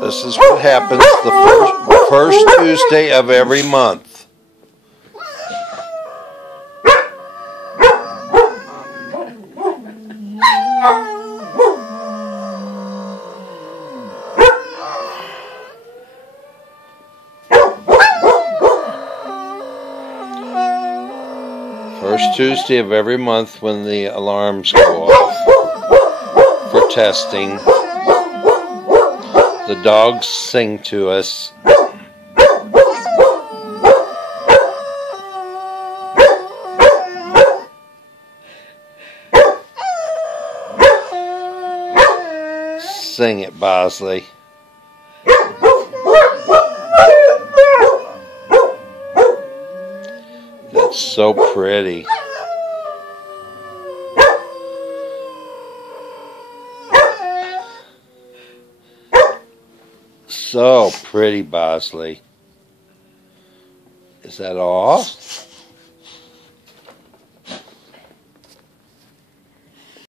This is what happens the first Tuesday of every month. First Tuesday of every month when the alarms go off for testing. The dogs sing to us. Sing it, Bosley. That's so pretty. So pretty, Bosley. Is that all?